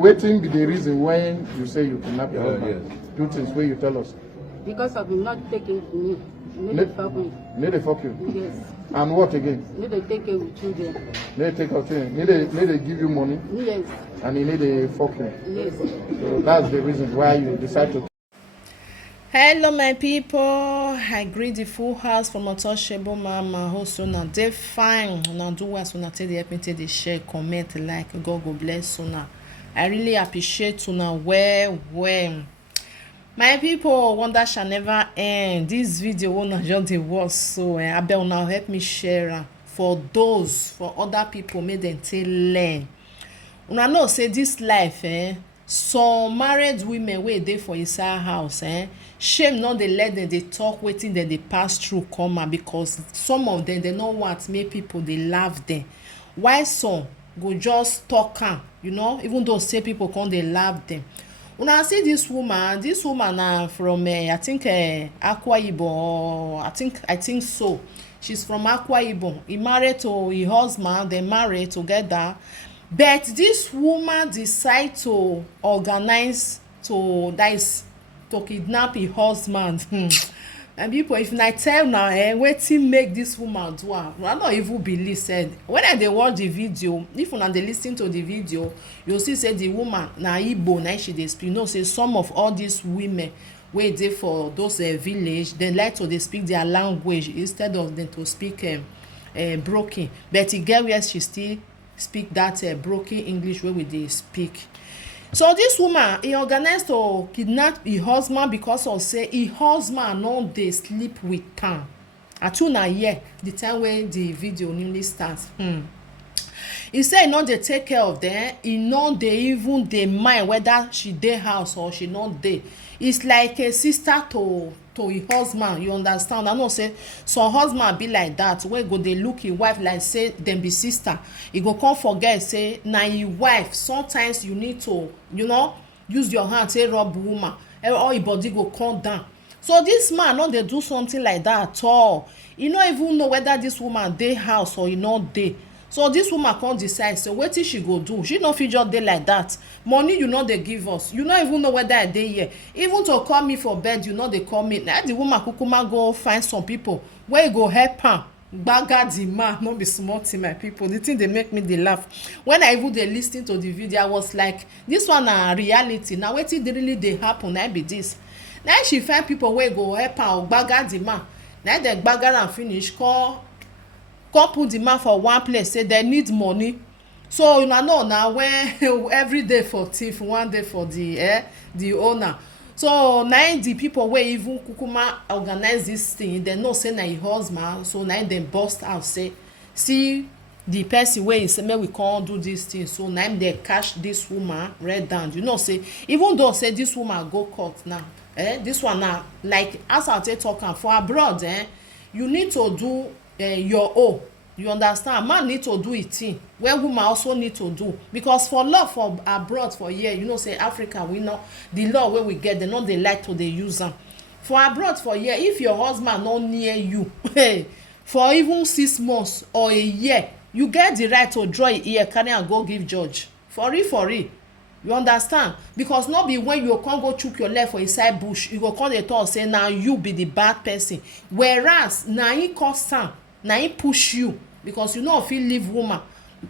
waiting be the reason when you say you kidnap your husband. Yes. Two things where you tell us. Because of him not taking me. Need to fuck me. Need they fuck you? Yes. And what again? Need to take care with children. Need they take out children? Need they give you money? Yes. And you need they fuck you? Yes. So that's the reason why you decide to. Hello my people, I greet the full house from untouchable mama host una dey fine una do well una take the help me take the share comment like God go bless una. I really appreciate una well. My people, wonder shall never end. This video una just dey watch so abeg una help me share am for other people make dem take learn. Una know say this life some married women wey dey for inside house shame no dey let dem dey talk wetin dem dey pass through come out because some of dem dey no want make people dey laugh dem while some go just talk am even though say people come dey laugh dem. Una see this woman na from I think Akwa Ibom or I think so. She's from Akwa Ibom. He married to her husband, they married together. But this woman decide to organize to kidnap her husband. And people, if I tell now, wetin make this woman do am, I no even believe said. When I dey watch the video, if una dey lis ten to the video, you see say the woman na Igbo na she dey speak. You know say some of all these women wey dey for those village, dem like to dey speak their language instead of dem to speak broken. But e get where she still speak that broken English wey we dey speak. So this woman he organized to kidnap her husband because of say her husband no dey sleep with am. At una hear the time when the video newly start. He say he no dey take care of them. He no dey even dey mind whether she dey house or she no dey. It's like a sister to her husband, you understand? I know say some husband be like that wey go dey look him wife like say dem be sister. He go come forget say na him wife. Sometimes you need to use your hand take rub woman or him body go come down. So this man no dey do something like that at all. He no even know whether this woman dey house or he no dey. So this woman come decide say wetin she go do. She no fit just dey like that. Money you no dey give us, you no even know whether I dey here. Even to call me for bed you no dey call me. Na the woman kukuma go find some people wey go help am gbaga the man. No be small thing my people. The thing dey make me dey laugh. When I even dey lis ten to the video I was like this one na reality. Na wetin dey really dey happen na be this. Na she find people wey go help am gbaga the man. Na dem gbaga am finish come put the man for one place say they need money. So una know na when every day for thief one day for the owner. So na the people wey even kukuma organize this thing dem know say na her husband. So na dem burst out say see the person wey say make we come do this thing. So na dem catch this woman red down. You know say even though say this woman go court now this one na like as I take talk am for abroad you need to do your own. You understand? Man need to do it thing where woman also need to do, because for law for abroad for here say Africa we know the law wey we get they no dey like to dey use am. For abroad for here if your husband no near you for even 6 months or a year you get the right to draw your ear carry am go give judge for real. You understand? Because no be when you come go chook your leg for inside bush you go come dey talk say na you be the bad person, whereas na him cause am, na him push you, because you no fit leave woman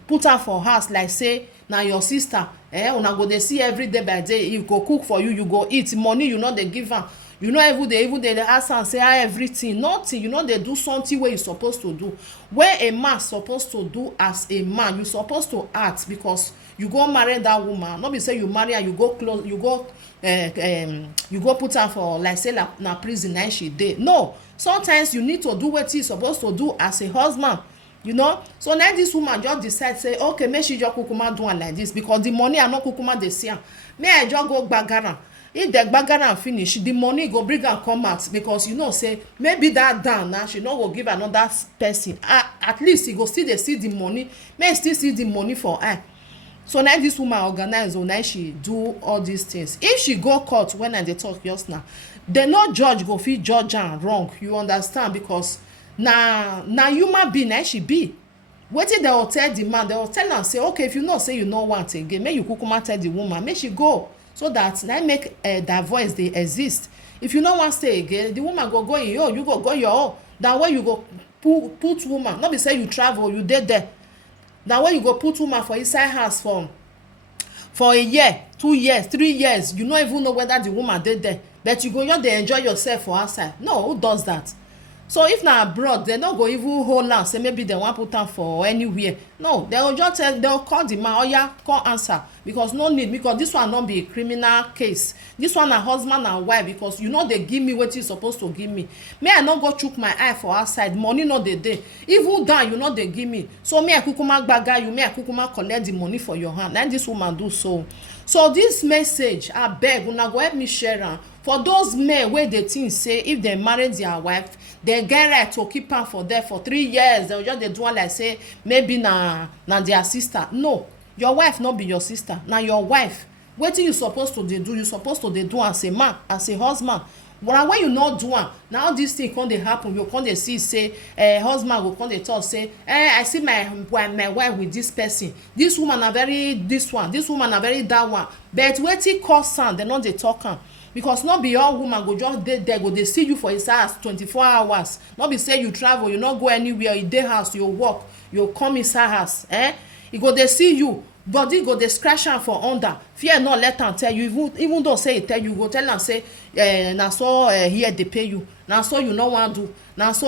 put her for house like say na your sister una go dey see every day by day. He go cook for you, you go eat. Money you no dey give am, you no even dey ask am say how everything. Nothing. You no dey do something wey you suppose to do, wey a man suppose to do. As a man you suppose to act because you go marry that woman. No be say you marry her you go close you go put her for like say na prison na she dey. No, sometimes you need to do wetin you suppose to do as a husband. So now this woman just decide say okay make she just kukuma do am like this because the money I no kukuma dey see am. May I just go gbagara. If the gbagara finish the money go bring am come out, because say maybe that down now she no go give another person. At least he go still dey see the money. May still see the money for her. So now this woman organize now she do all these things. If she go court when I dey talk just now, the no judge go fit judge am wrong. You understand? Because na human being she be. wetin dem go tell the man, dem go tell am say okay, if you know say you no want again, make you kukuma tell the woman make she go, so that na make that voice dey exist. If you no wan stay again, the woman go your own, you go your own. That way you go put woman, no be say you travel, you dey there. That way you go put woman for inside house for a year, 2 years, 3 years, you no even know whether the woman dey there, but you go just dey enjoy yourself for outside. No, who does that? So if na abroad, dem no go even hold am say maybe dem wan put am for anywhere. No, dem go just tell, dem go call the man, oya come answer, because no need, because this one no be a criminal case. This one na husband and wife, because you no dey give me wetin you suppose to give me. May I no go chook my eye for outside, money no dey dey, even down you no dey give me, so me I kukuma gbaga you, me I kukuma collect the money for your hand. Na this woman do so. So this message, abeg una go help me share am for those men wey dey think say if dem marry their wife, dem get right to keep am for there for 3 years. Dem just dey do am like say maybe na their sister. No, your wife no be your sister, na your wife. Wetin you suppose to dey do, you suppose to dey do as a man, as a husband. But when you no do am, na all this thing come dey happen. You come dey see say husband go come dey talk say I see my wife with this person, this woman na very this one, this woman na very that one. But wetin cause am, dem no dey talk am, because no be all woman go just dey there, go dey see you for inside house 24 hours. No be say you travel, you no go anywhere, you dey house, you work, you come inside house, e go dey see you, body go dey scratch am for under. Fear no let am tell you, even though say e tell you, go tell am say na so here dey pay you, na so you no wan do, na so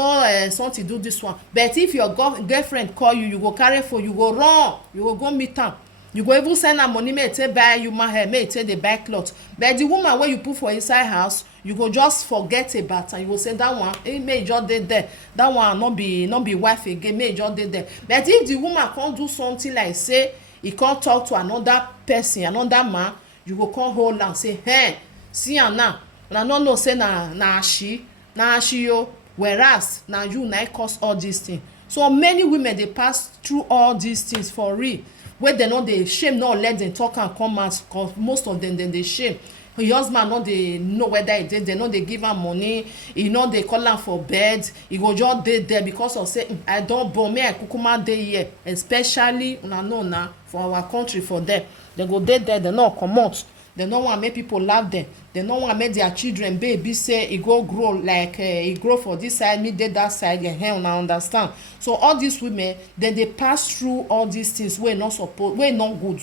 something do this one. But if your girlfriend call you, you go carry phone, you go run, you go meet am. You go even send am money make e take buy human hair, make e take dey buy cloth. But the woman wey you put for inside house, you go just forget about am. You go say that one make e just dey there, that one no be wife again, make e just dey there. But if the woman come do something like say e come talk to another person, another man, you go come hold am say hey, see am now, una no know say na she o, whereas na you na cause all these things. So many women dey pass through all these things for real, wey dem no dey shame, no let dem talk am come out, cause most of dem dey shame. Your husband no dey know whether e dey there, no dey give am money, e no dey call am for bed, e go just dey there because of say I don born, make I kukuma dey here. Especially una know na for our country, for there dem go dey there, dem no comot. Dem no wan make people laugh dem, dem no wan make their children baby say e go grow like e grow for this side, me dey that side. Una understand? So all these women, dem dey pass through all these things wey no suppose, wey no good,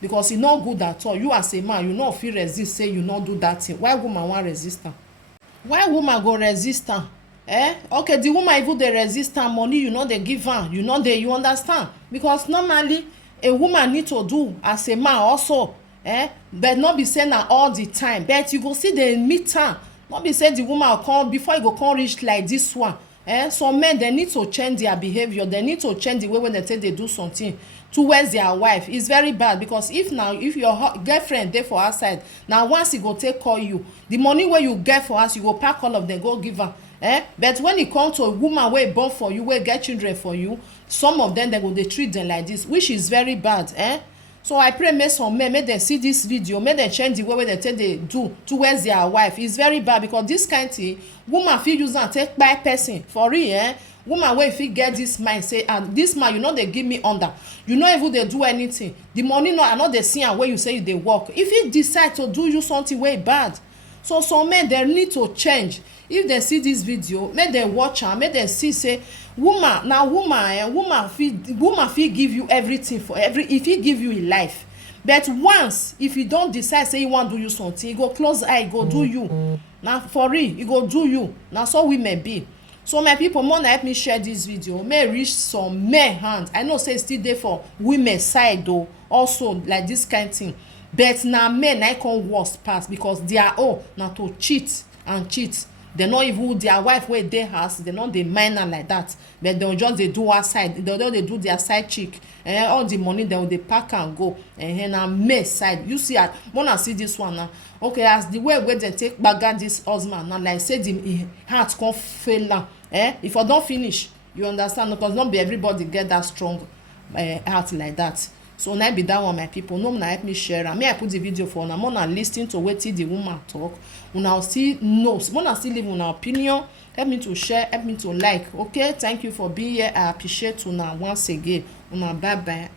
because e no good at all. You as a man, you no fit resist say you no do that thing. Why woman wan resist am? Why woman go resist am? Okay, the woman even dey resist am, money you no dey give am, you no dey, you understand? Because normally a woman need to do as a man also, but no be say na all the time. But you go see dey meet am, no be say the woman come before e go come reach like this one. Some men, they need to change their behavior, they need to change the way when they say they do something towards their wife. It's very bad, because if your girlfriend dey for outside, now once e go take call you, the money wey you get for us, you go pack all of them go give am. But when e come to a woman wey born for you, wey get children for you, some of them, they go dey treat them like this, which is very bad. So I pray make some men, make dem see this video, make dem change the way wey dem take dey do towards their wife. It's very bad, because this kind thing, woman fit use am take kpai person for real. Woman wey fit get this mind say, this man, you no dey give me under, you no even dey do anything, the money no, I no dey see am wey you say you dey work. If he decide to do you something wey bad, so some men, dem need to change. If dem see this video, make dem watch am, make dem see say woman na woman, woman fit give you everything for if he give you a life. But once if you don decide say he wan do you something, he go close eye, go do you. Na for real, he go do you. Na so women be. So my people, more help me share this video, may reach some men hand. I know say still dey for women side though, also like this kind thing. But na men na come worst pass, because their own na to cheat and cheat. They no even their wife wey dey house, they no dey mind am like that, but dem just dey do outside, they don dey do their side chick. All the money dem dey pack and go. Na men side. You see, wanna see this one now? Okay, as the way wey dem take gbaga this husband now, like say the heart come fail am. If I don finish, you understand? Because not be everybody get that strong heart like that. So na be that one, my people. No una help me share am. May I put the video for una. Una lis ten to wetin the woman talk. Una still know. Una still leave una opinion. Help me to share. Help me to like. Okay, thank you for being here. I appreciate una once again. Una bye bye.